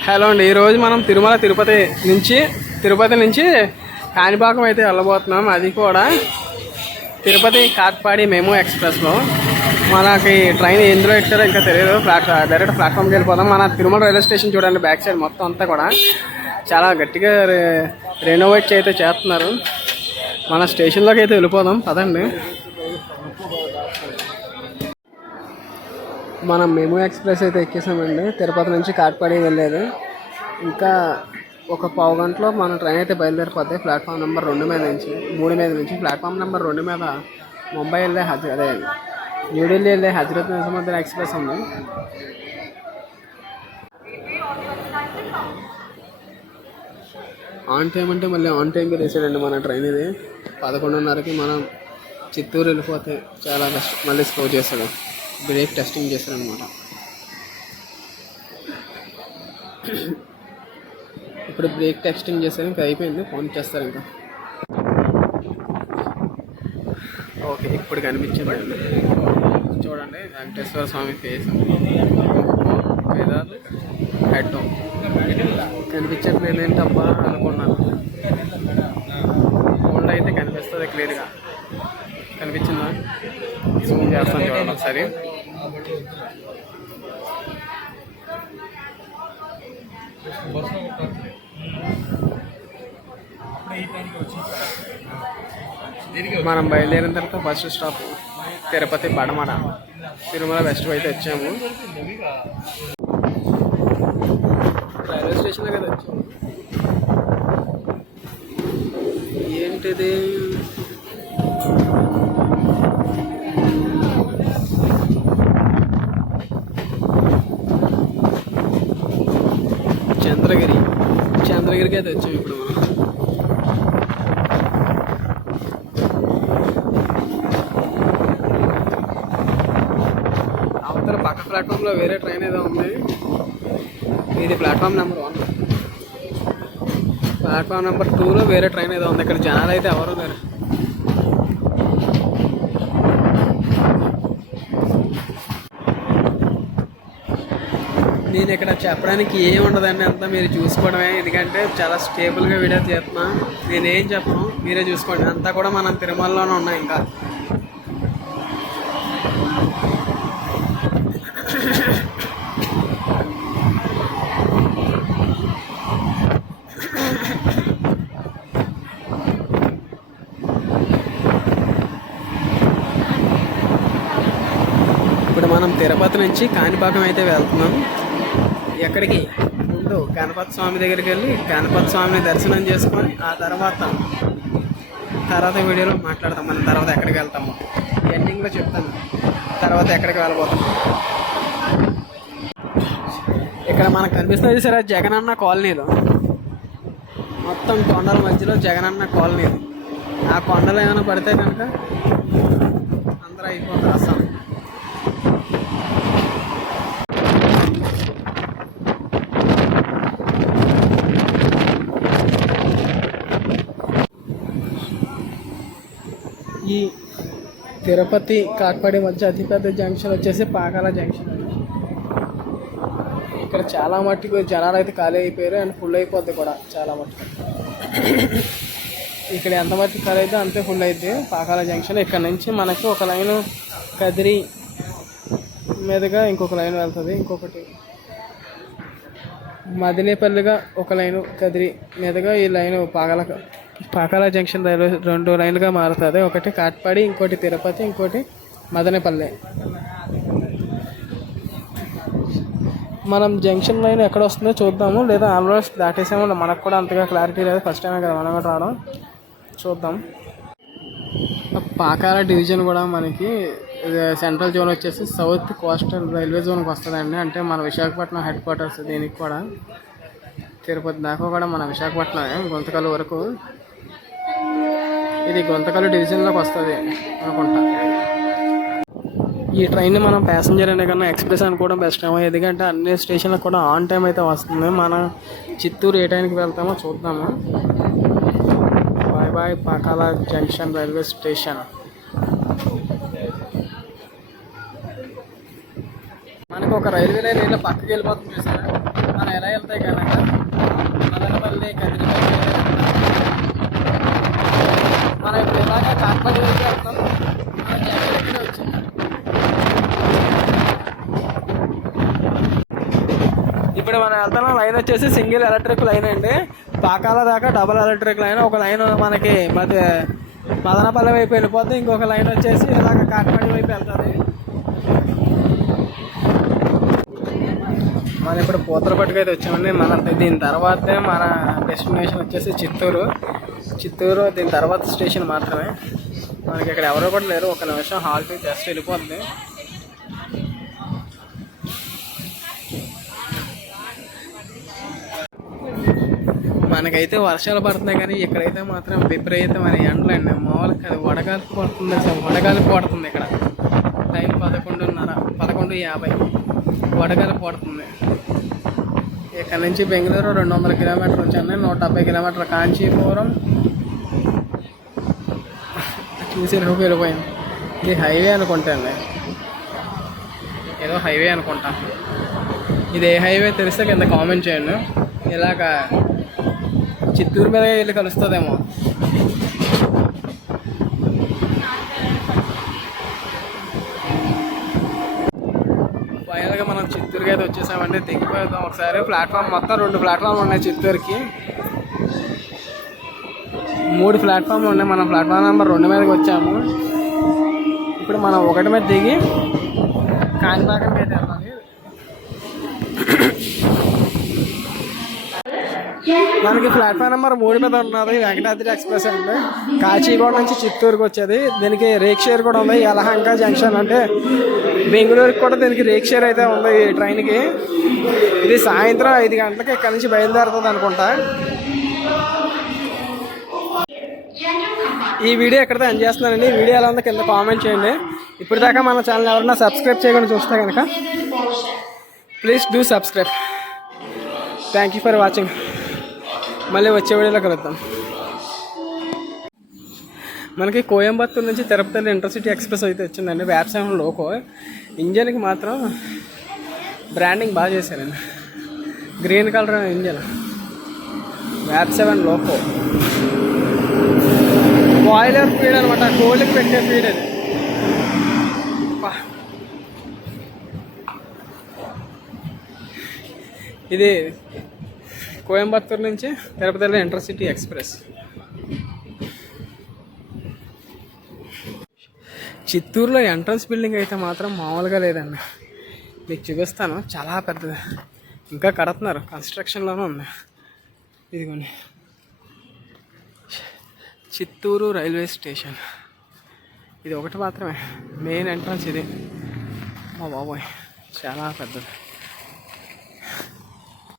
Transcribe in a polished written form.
Hello అండి, ఈరోజు మనం తిరుపతి నుంచి కాణిపాకం అయితే వెళ్ళబోతున్నాం. అది కూడా తిరుపతి కాట్పాడి మెమో ఎక్స్ప్రెస్లో. మనకి ట్రైన్ ఎందులో ఎక్కారో ఇంకా తెలియదు. డైరెక్ట్ ప్లాట్ఫామ్కి వెళ్ళిపోదాం. మన తిరుమల రైల్వే స్టేషన్ చూడండి, బ్యాక్ సైడ్ మొత్తం అంతా కూడా చాలా గట్టిగా రెనోవేట్ అయితే చేస్తున్నారు. మన స్టేషన్లోకి అయితే వెళ్ళిపోదాం పదండి. మనం మెమో ఎక్స్ప్రెస్ అయితే ఎక్కేసామండి. తిరుపతి నుంచి కాట్పాడి వెళ్ళేది. ఇంకా ఒక పావు గంటలో మన ట్రైన్ అయితే బయలుదేరిపోద్ది. ప్లాట్ఫామ్ నెంబర్ 2 మీద నుంచి 3 మీద నుంచి ప్లాట్ఫామ్ నెంబర్ 2 మీద ముంబై వెళ్ళే న్యూఢిల్లీ వెళ్ళే హజరత్ నిజాముద్దీన్ ఎక్స్ప్రెస్ ఉంది. ఆన్ టైం అంటే మళ్ళీ ఆన్ టైంకి తీసాడండి మన ట్రైన్. ఇది 11:30కి మనం చిత్తూరు వెళ్ళిపోతే చాలా కష్టం. మళ్ళీ స్లో చేశాడు, బ్రేక్ టెస్టింగ్ చేశాడు అనమాట. ఇప్పుడు బ్రేక్ టెస్టింగ్ చేశారు, ఇంకా అయిపోయింది. ఫోన్ చేస్తారు ఇంకా. ఓకే, ఇప్పుడు కనిపించింది చూడండి, వెంకటేశ్వర స్వామి ఫేస్ హెడ్ కనిపించట్లేదు ఏంటబ్బా అనుకున్నాను. ఫోన్లో అయితే కనిపిస్తుంది క్లియర్గా. కనిపించిందా? జూమ్ చేస్తాను చూడండి ఒకసారి. మనం బయలుదేరిన తర్వాత ఫస్ట్ స్టాప్ తిరుపతి బడమడ. తిరుమల వెస్ట్ అయితే వచ్చాము. రైల్వే స్టేషన్ దగ్గర వచ్చాము. ఏంటిది? చంద్రగిరికి అయితే వచ్చాము ఇప్పుడు మనం. అవతల పక్క ప్లాట్ఫామ్లో వేరే ట్రైన్ ఏదో ఉంది. ఇది ప్లాట్ఫామ్ నెంబర్ 1. ప్లాట్ఫామ్ నెంబర్ 2లో వేరే ట్రైన్ ఏదో ఉంది. ఇక్కడ జనాలు అయితే ఎవరు లేరు. నేను ఇక్కడ చెప్పడానికి ఏమి ఉండదండి, అంతా మీరు చూసుకోవడమే. ఎందుకంటే చాలా స్టేబుల్గా వీడియో చేస్తున్నా. నేనేం చెప్పను, మీరే చూసుకోండి. అంతా కూడా మనం తిరుమలలోనే ఉన్నాం. ఇంకా ఇప్పుడు మనం తిరుపతి నుంచి కాణిపాకం అయితే వెళ్తున్నాం. ఎక్కడికి? ముందు గణపతి స్వామి దగ్గరికి వెళ్ళి గణపతి స్వామిని దర్శనం చేసుకొని ఆ తర్వాత వీడియోలో మాట్లాడతాం. మనం తర్వాత ఎక్కడికి వెళ్తాము ఎండింగ్లో చెప్తాను. తర్వాత ఎక్కడికి వెళ్ళబోతాం. ఇక్కడ మనకు కనిపిస్తుంది సరే, జగనన్న కాలనీలో. మొత్తం కొండల మధ్యలో జగనన్న కాలనీలు. ఆ కొండలు ఏమైనా పడితే కనుక అందరూ అయిపోతారు అసలు. ఈ తిరుపతి కాట్పాడి మధ్య అతిపెద్ద జంక్షన్ వచ్చేసి పాకాల జంక్షన్. ఇక్కడ చాలా మట్టుకు జనాలు అయితే ఖాళీ అయిపోయారు అండ్ ఫుల్ అయిపోద్ది కూడా చాలా మట్టుకు. ఇక్కడ ఎంత మట్టుకు ఖాళీ అయితే అంతే ఫుల్ అయితే పాకాల జంక్షన్. ఇక్కడ నుంచి మనకి ఒక లైను కదిరి మీదుగా ఇంకొక లైన్ వెళ్తుంది. ఇంకొకటి మదినేపల్లిగా ఒక లైను కదిరి మీదుగా ఈ లైను పాకాల జంక్షన్ 2 లైన్లుగా మారుతుంది. ఒకటి కాట్పాడి, ఇంకోటి తిరుపతి, ఇంకోటి మదనేపల్లి. మనం జంక్షన్ లైన్ ఎక్కడ వస్తుందో చూద్దాము. లేదా ఆల్మోస్ట్ దాటేసాము. మనకు కూడా అంతగా క్లారిటీ లేదు, ఫస్ట్ టైమే కదా మనం కూడా రావడం. చూద్దాం. పాకాల డివిజన్ కూడా మనకి సెంట్రల్ జోన్ వచ్చేసి సౌత్ కోస్టల్ రైల్వే జోన్కి వస్తుందండి. అంటే మన విశాఖపట్నం హెడ్ క్వార్టర్స్. దీనికి కూడా తిరుపతి దాకా కూడా మన విశాఖపట్నమే, గుంతకల్ వరకు. ఇది గుంతకల్ డివిజన్లోకి వస్తుంది అనుకుంటా. ఈ ట్రైన్ని మనం ప్యాసింజర్ అనే కన్నా ఎక్స్ప్రెస్ అనుకోవడం బెస్ట్ ఏమో. ఎందుకంటే అన్ని స్టేషన్లకు కూడా ఆన్ టైం అయితే వస్తుంది. మనం చిత్తూరు ఏ టైంకి వెళ్తామో చూద్దాము. Bye Pakala junction railway station. మనకు ఒక రైల్వే లైన్ ఇలా పక్కకి వెళ్ళిపోతుంది చూసారా. మనం ఎలా వెళ్తాం అయితే కనుక మదనపల్లి కదిరిపల్లి మనం ఇప్పుడు ఇలాగ కాట్పాడి వైపు వెళ్తాం. మన జంక్షన్ ఇక్కడే వచ్చింది. ఇప్పుడు మనం వెళ్తున్న లైన్ వచ్చేసి సింగిల్ ఎలక్ట్రిక్ లైన్ అండి. పాకాల దాకా డబుల్ ఎలక్ట్రిక్ లైన్. ఒక లైన్ మనకి మదనపల్లి వైపు వెళ్ళిపోతే, ఇంకొక లైన్ వచ్చేసి ఇలాగ కాట్పాడి వైపు వెళ్తుంది. మనం ఇప్పుడు పూతలపట్టుకు అయితే వచ్చామండి. దీని తర్వాతే మన డెస్టినేషన్ వచ్చేసి చిత్తూరు. దీని తర్వాత స్టేషన్ మాత్రమే. మనకి ఇక్కడ ఎవరో కూడా లేరు. ఒక నిమిషం హాల్ట్ జస్ట్ వెళ్ళిపోతుంది. మనకైతే వర్షాలు పడుతున్నాయి కానీ ఇక్కడైతే మాత్రం విపరీతమైన ఎండలు అండి. మామూలుగా అది వడగాలి పడుతుంది. అసలు వడగాలి పడుతుంది. ఇక్కడ టైం 11:50 వడగాలి పడుతుంది. ఇక్కడ నుంచి బెంగళూరు 200 కిలోమీటర్లు వచ్చాను. 170 కిలోమీటర్లు కాంచీపురం చూసి వెళ్ళిపోయింది. ఇది హైవే అనుకుంటా అండి. ఏదో హైవే అనుకుంటా. ఇది ఏ హైవే తెలిస్తే కింద కామెంట్ చేయండి. ఇలాగ చిత్తూరు మీద వెళ్ళి కలుస్తుందేమో. ఫైనల్గా మనం చిత్తూరుకి అయితే వచ్చేసామండి. దిగిపోతాం ఒకసారి. ప్లాట్ఫామ్ మొత్తం 2 ప్లాట్ఫామ్లు ఉన్నాయి చిత్తూరుకి. 3 ప్లాట్ఫామ్లు ఉన్నాయి. మనం ప్లాట్ఫామ్ నెంబర్ 2 మీదకి వచ్చాము. ఇప్పుడు మనం 1 మీద దిగి కాణిపాకం మీద వెళ్ళాలి. మనకి ప్లాట్ఫామ్ నెంబర్ 3 మీద ఉన్నది వెంకటాద్రి ఎక్స్ప్రెస్ అండి. కాచిగూడ నుంచి చిత్తూరుకి వచ్చేది. దీనికి రేక్ షేర్ కూడా ఉంది. యలహంక జంక్షన్ అంటే బెంగళూరుకి కూడా దీనికి రేక్ షేర్ అయితే ఉంది ఈ ట్రైన్కి. ఇది సాయంత్రం 5 గంటలకి ఇక్కడ నుంచి బయలుదేరుతుంది అనుకుంటా. ఈ వీడియో ఎక్కడితో ఎండ్ చేస్తున్నానండి. ఈ వీడియో ఎలా ఉందో కింద కామెంట్ చేయండి. ఇప్పుడు దాకా మన ఛానల్ ఎవరైనా సబ్స్క్రైబ్ చేయకుండా చూస్తే కనుక please do subscribe. Thank you for watching. మళ్ళీ వచ్చే వీడియోలో కలుద్దాం. మనకి కోయంబత్తూరు నుంచి తిరుపతి ఇంటర్సిటీ ఎక్స్ప్రెస్ అయితే వచ్చిందండి. వ్యాప్ 7 లోకో. ఇంజన్కి మాత్రం బ్రాండింగ్ బాగా చేశారండి. Green colour engine. వ్యాప్ 7 లోకో. బాయిలర్ ఫీడ్ అనమాట. కోళ్ళకి పెట్టే ఫీడ్ అది. ఇది కోయంబత్తూరు నుంచి తిరుపతి ఇంటర్సిటీ ఎక్స్ప్రెస్. చిత్తూరులో ఎంట్రన్స్ బిల్డింగ్ అయితే మాత్రం మామూలుగా లేదండి. మీకు చూపిస్తాను. చాలా పెద్దది. ఇంకా కడుతున్నారు. కన్స్ట్రక్షన్లోనే ఉంది. ఇదిగోండి చిత్తూరు రైల్వే స్టేషన్. ఇది ఒకటి మాత్రమే మెయిన్ ఎంట్రన్స్. ఇది మా బాబోయ్ చాలా పెద్దది.